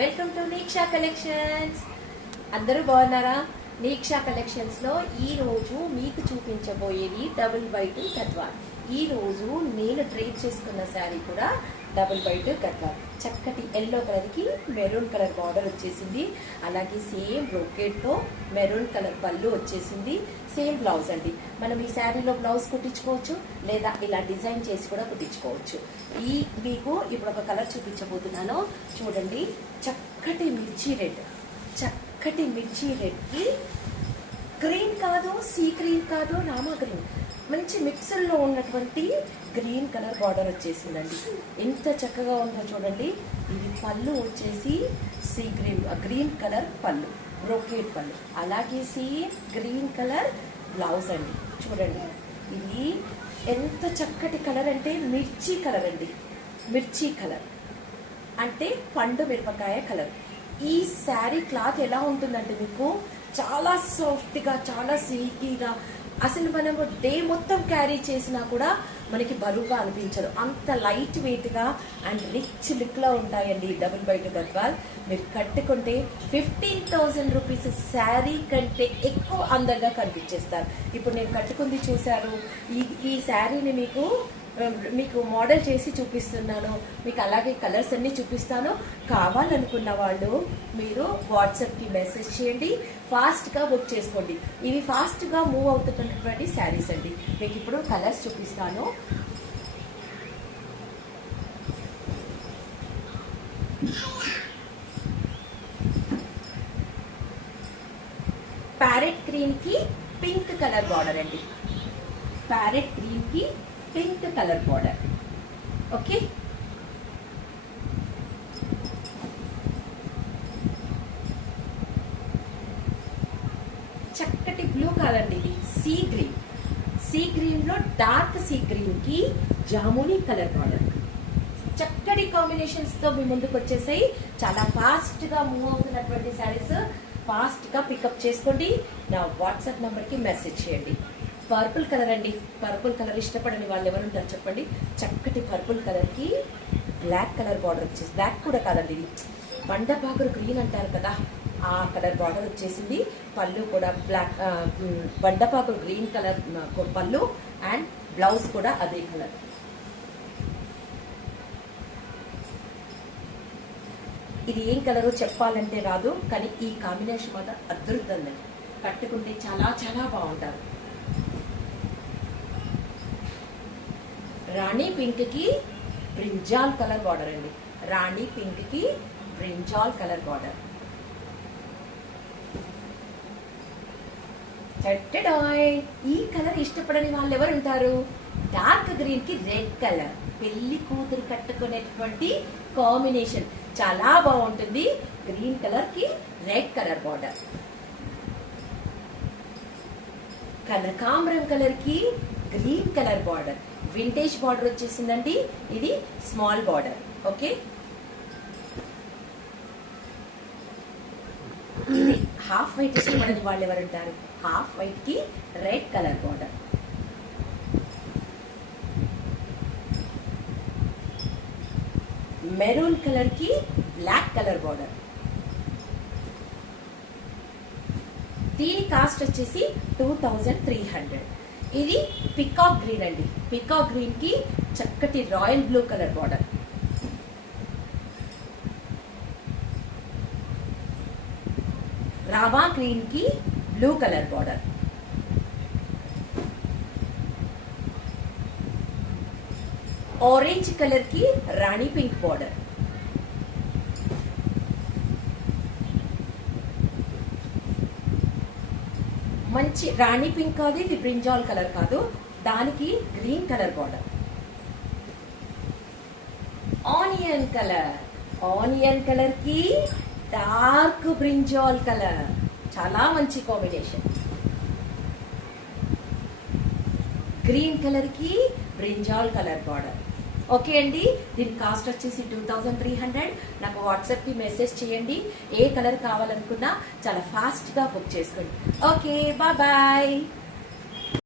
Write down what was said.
Welcome to నీక్షా collections. అందరూ బాగున్నారా? నీక్షా collections లో ఈ రోజు మీకు చూపించబోయేది డబుల్ బై 2 గద్వాల్. ఈ రోజు నేను ట్రేడ్ చేసుకున్న శారీ కూడా డబుల్ బై 2 గద్వాల్. చక్కటి ఎల్లో కలర్ కి మెరూన్ కలర్ బార్డర్ వచ్చేసింది. అలాగే సేమ్ బ్రోకెట్ తో మెరూన్ కలర్ పళ్ళు వచ్చేసింది. సేమ్ బ్లౌజ్ అండి. మనం ఈ శారీలో బ్లౌజ్ కుట్టించుకోవచ్చు, లేదా ఇలా డిజైన్ చేసి కూడా కుట్టించుకోవచ్చు. మీకు ఇప్పుడు ఒక కలర్ చూపించబోతున్నాను, చూడండి. చక్కటి మిర్చి రెడ్, చక్కటి మిర్చి రెడ్ కి గ్రీన్ కాదు, సీ గ్రీన్ కాదు, రామా గ్రీన్, మంచి మిక్సర్లో ఉన్నటువంటి గ్రీన్ కలర్ బార్డర్ వచ్చేసిందండి. ఎంత చక్కగా ఉందో చూడండి. ఇది పళ్ళు వచ్చేసి సీ గ్రీన్ కలర్ పళ్ళు, బ్రోకెట్ పళ్ళు. అలాగే సేమ్ గ్రీన్ కలర్ బ్లౌజ్ అండి. చూడండి, ఇది ఎంత చక్కటి కలర్ అంటే మిర్చి కలర్ అండి. మిర్చి కలర్ అంటే పండు మిరపకాయ కలర్. ఈ శారీ క్లాత్ ఎలా ఉంటుందంటే మీకు చాలా సాఫ్ట్గా, చాలా సిల్కీగా, అసలు మనము డే మొత్తం క్యారీ చేసినా కూడా మనకి బరువుగా అనిపించదు. అంత లైట్ వెయిట్గా అండ్ రిచ్ లుక్లో ఉంటాయండి డబుల్ బై 2 గద్వాల్. మీరు కట్టుకుంటే 15,000 రూపీస్ శారీ కంటే ఎక్కువ అందంగా కనిపించేస్తారు. ఇప్పుడు నేను కట్టుకుంది చూశారు. ఈ శారీని మీకు మోడల్ చేసి చూపిస్తున్నాను. మీకు అలాగే కలర్స్ అన్ని చూపిస్తాను. కావాలనుకున్న వాళ్ళు మీరు వాట్సాప్కి మెసేజ్ చేయండి, ఫాస్ట్గా బుక్ చేసుకోండి. ఇవి ఫాస్ట్గా మూవ్ అవుతున్నటువంటి శారీస్ అండి. మీకు ఇప్పుడు కలర్స్ చూపిస్తాను. ప్యారెట్ గ్రీన్ కి పింక్ కలర్ బార్డర్ అండి. ప్యారెట్ గ్రీన్ కి పింక్ కలర్ బార్డర్. ఓకే, చక్కటి బ్లూ కలర్ అండి. ఇది సీ గ్రీన్. సీ గ్రీన్ లో డార్క్ సీ గ్రీన్ కి జామునీ కలర్ బార్డర్. చక్కటి కాంబినేషన్స్ తో మీ ముందుకు వచ్చేసాయి. చాలా ఫాస్ట్ గా మూవ్ అవుతున్నటువంటి శారీస్ ఫాస్ట్ గా పికప్ చేసుకోండి. నా వాట్సాప్ నంబర్ కి మెసేజ్ చేయండి. పర్పుల్ కలర్ అండి. పర్పుల్ కలర్ ఇష్టపడని వాళ్ళు ఎవరు ఉంటారు చెప్పండి. చక్కటి పర్పుల్ కలర్ కి బ్లాక్ కలర్ బార్డర్ వచ్చేసి, బ్లాక్ కూడా కాదండి, ఇది బండపాకురు గ్రీన్ అంటారు కదా, ఆ కలర్ బార్డర్ వచ్చేసింది. పళ్ళు కూడా బ్లాక్, బండపాకురు గ్రీన్ కలర్ పళ్ళు అండ్ బ్లౌజ్ కూడా అదే కలర్. ఇది ఏం కలరు చెప్పాలంటే రాదు, కానీ ఈ కాంబినేషన్ మాత్రం అద్భుతంగా కట్టుకుంటే చాలా చాలా బాగుంటారు. రాణి పింక్ కి బ్రింజాల్ కలర్ బార్డర్ అండి. రాణి పింక్ కి బ్రింజాల్ కలర్ బార్డర్. ఈ కలర్ ఇష్టపడని వాళ్ళు ఎవరు ఉంటారు? డార్క్ గ్రీన్ కి రెడ్ కలర్, పెళ్లి కూతురు కట్టుకునేటువంటి కాంబినేషన్ చాలా బాగుంటుంది. గ్రీన్ కలర్ కి రెడ్ కలర్ బార్డర్. కనకాంబరం కలర్ కి green colour border. Vintage border వచ్చేసిందండి. ఇది స్మాల్ బార్డర్. ఓకే, ఇది హాఫ్ వైట్ ఇష్టపడని వాళ్ళు ఎవరంటారు? హాఫ్ వైట్ కి red colour border. Maroon colour కి బ్లాక్ కలర్ బార్డర్. దీని కాస్ట్ వచ్చేసి 2300. ఇది పికాక్ గ్రీన్ అండి. పికాక్ గ్రీన్ కి చక్కటి royal blue colour border. Rama green కి blue colour border. Orange colour కి రాణి పింక్ బార్డర్. మంచి రాణి పింక్ కాదు, ఇది బ్రింజాల్ కలర్ కాదు, దానికి green colour border. Onion colour. Onion colour కి డార్క్ బ్రింజాల్ కలర్. చాలా మంచి కాంబినేషన్. గ్రీన్ కలర్ కి బ్రింజాల్ కలర్ బార్డర్. ఓకే అండి, దీని కాస్ట్ వచ్చేసి 2300. నాకు వాట్సాప్కి మెసేజ్ చేయండి. ఏ కలర్ కావాలనుకున్నా చాలా ఫాస్ట్గా బుక్ చేసుకోండి. Okay, bye.